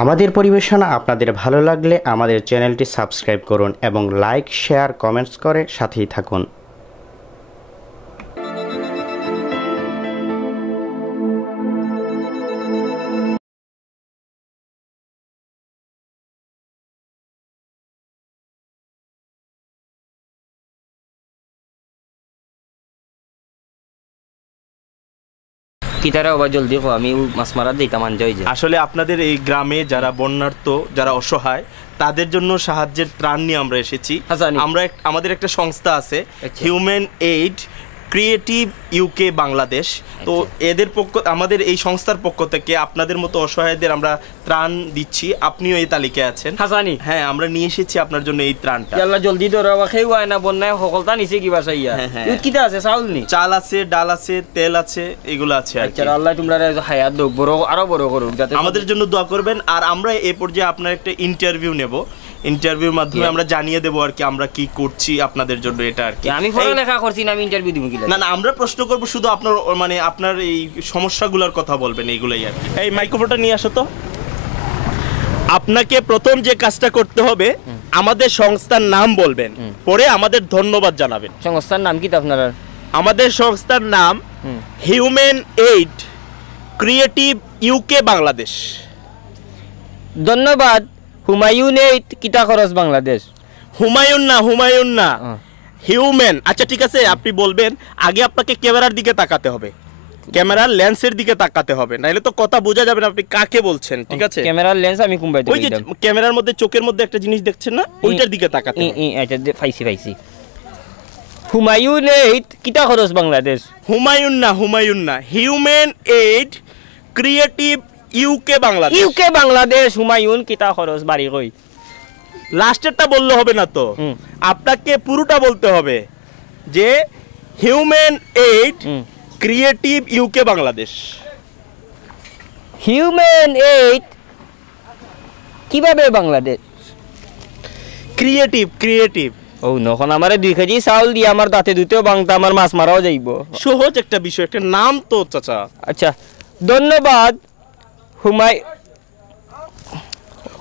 আমাদের পরিবেশনা আপনাদের ভালো লাগলে আমাদের চ্যানেলটি সাবস্ক্রাইব করুন এবং লাইক, শেয়ার, কমেন্টস করে সাথেই থাকুন। কিতারা ওবা জলদি কো আমি মাছ মারা দিতাম আনজয় যে আসলে আপনাদের এই গ্রামে যারা বন্যার্ত, যারা অসহায়, তাদের জন্য সাহায্যের ত্রাণ নিয়ে আমরা এসেছি। আমরা আমাদের একটা সংস্থা আছে, human aid creative UK Bangladesh. তো এদের আমাদের এই সংস্থার পক্ষ থেকে আপনাদের মতো অসহায়দের আমরা ত্রাণ দিচ্ছি। আপনিও এই তালিকায় আছেন। হাসানি হ্যাঁ, আমরা নিয়ে এসেছি আপনার জন্য এই ত্রাণটা। আল্লাহ জলদি ধরবা খেই হয় না, বন্যায় সকলটা নিছে কিবা চাইয়া। কিটা আছে? চাউল নি, চাল আছে, ডাল আছে, তেল আছে, এগুলো আছে। আচ্ছা, আল্লাহ তোমরা হায়াত দাও, বড় আরো বড় করুক, যাতে আমাদের জন্য দোয়া করবেন। আর আমরা এই পর্যায়ে আপনার একটা ইন্টারভিউ নেব। ইন্টারভিউর মাধ্যমে আমরা জানিয়ে দেবো আর কি আমরা কি করছি আপনাদের জন্য। এটা আর কি আমি পড়ালেখা করছি না, আমি ইন্টারভিউ দিব কি? না, আমরা প্রশ্ন করব, শুধু আপনার মানে আপনার এই সমস্যাগুলোর কথা বলবেন, এইগুলাই আর কি। এই মাইক্রোফোনটা নিয়ে আসো তো। আপনাকে প্রথম যে কাজটা করতে হবে, আমাদের সংস্থার নাম বলবেন, পরে আমাদের ধন্যবাদ জানাবেন। সংস্থার নাম কি আপনারা? আমাদের সংস্থার নাম human aid creative UK Bangladesh. ধন্যবাদ। হুমায়ুন এইড কিতা খরচ বাংলাদেশ। হুমায়ুন না, হিউম্যান। আচ্ছা ঠিক আছে, আপনি বলবেন। আগে আপনাকে ক্যামেরার দিকে তাকাতে হবে, ক্যামেরার লেন্সের দিকে তাকাতে হবে, নাইলে তো কথা বোঝা যাবে না আপনি কাকে বলছেন। ঠিক আছে, ক্যামেরার লেন্স আমি কুম্বাইতে ওই যে ক্যামেরার মধ্যে চোখের মধ্যে একটা জিনিস দেখছেন না, ওইটার দিকে তাকাতে হবে। আচ্ছা, পাইছি। হুমায়ুন এইড কিতা খরচ বাংলাদেশ। হুমায়ুন না, human aid creative UK Bangladesh. UK Bangladesh Humayun কিতা খরচ বাড়ি কই। লাস্টেরটা বললে হবে না তো, আপনাকে পুরোটা বলতে হবে যে human aid creative UK Bangladesh. Human aid কিভাবে বাংলাদেশ ক্রিয়েটিভ। ও নখন আমারে 2 কেজি চাউল দিয়ে আমার দাঁতে দুতেও বাংতা, আমার মাছ মারাও যাইব। সহজ একটা বিষয়, একটা নাম তো চাচা। আচ্ছা, ধন্যবাদ।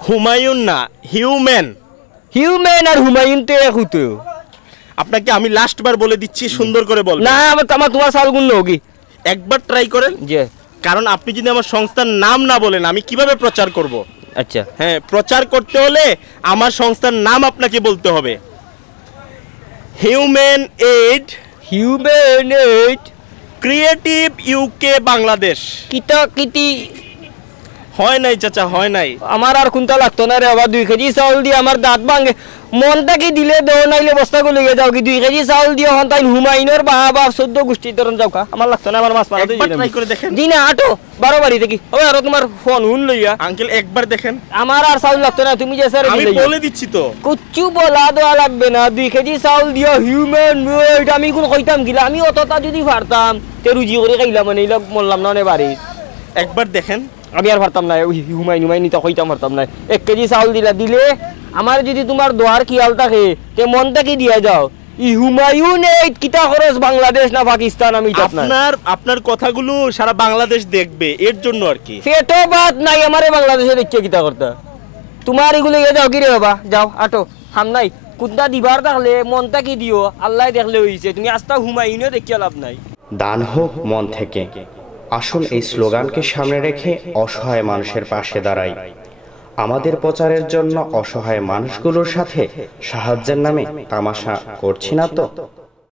হুমায়ুন না, হিউম্যান আর হুমায়ুন তো এক হতো। আপনাকে আমি লাস্ট বার বলে দিচ্ছি, সুন্দর করে বলবেন। না, আমার তোমার চাউল গুণ হোগি, একবার ট্রাই করেন। যে কারণ আপনি যদি আমার সংস্থার নাম না বলেন, আমি কিভাবে প্রচার করব? আচ্ছা হ্যাঁ, প্রচার করতে হলে আমার সংস্থার নাম আপনাকে বলতে হবে। Human aid creative UK Bangladesh. কিতি হয় নাই চাচা, হয় নাই। আমার আর কোনটা লাগতো না রে বাবা। 2 কেজি চাউল দিয়ে আমার দাঁত ভাঙে। মনটা কি দিলে দেও, নাইলে বস্তাকে লেগে যাও কি। 2 কেজি চাউল দিয়ে হন্তাইন হুমায়ুনের বাবা 14 গোষ্ঠীর ধরন যাও কা। আমার লাগতো না, আমার মাছ মারা একবার ট্রাই করে দেখেন। জি না, আটো 12 বাড়ি দেখি। ওই আর তোমার ফোন হুন লইয়া আঙ্কেল একবার দেখেন। আমার আর চাউল লাগতো না, তুমি যে স্যার আমি বলে দিচ্ছি তো। কুচ্চু বলা দেওয়া লাগবে না। 2 কেজি চাউল দিয়া হিউম্যান এইড আমি কোন কইতাম গিলা। আমি অতটা যদি পারতাম তে রুজি করে খাইলাম, মানে এইলা মরলাম না নে বাড়ি। একবার দেখেন। আমি আর পারতাম না, হুমায়ুন তো কইতাম পারতাম না। 1 কেজি চাউল দিলে আমার যদি তোমার দোয়ার খেয়াল থাকে তে মনটা কি দিয়া যাও। হুমায়ুন এইড কিতা খরচ বাংলাদেশ না পাকিস্তান? আমি আপনার কথাগুলো সারা বাংলাদেশ দেখবে, এর জন্য আর কি। পেটো বাত নাই আমারে বাংলাদেশে দেখছে কিতা করতে। তোমার এগুলো যাও কি রে বাবা, যাও আটো হাম নাই। কুন্তা দিবার থাকলে মনটা কি দিও, আল্লাহ দেখলে হইছে। তুমি আস্তা হুমায়ুনও দেখিয়া লাভ নাই। দান হোক মন থেকে। আসুন এই স্লোগানকে সামনে রেখে অসহায় মানুষের পাশে দাঁড়াই। আমাদের প্রচারের জন্য অসহায় মানুষগুলোর সাথে সাহায্যের নামে তামাশা করছি না তো।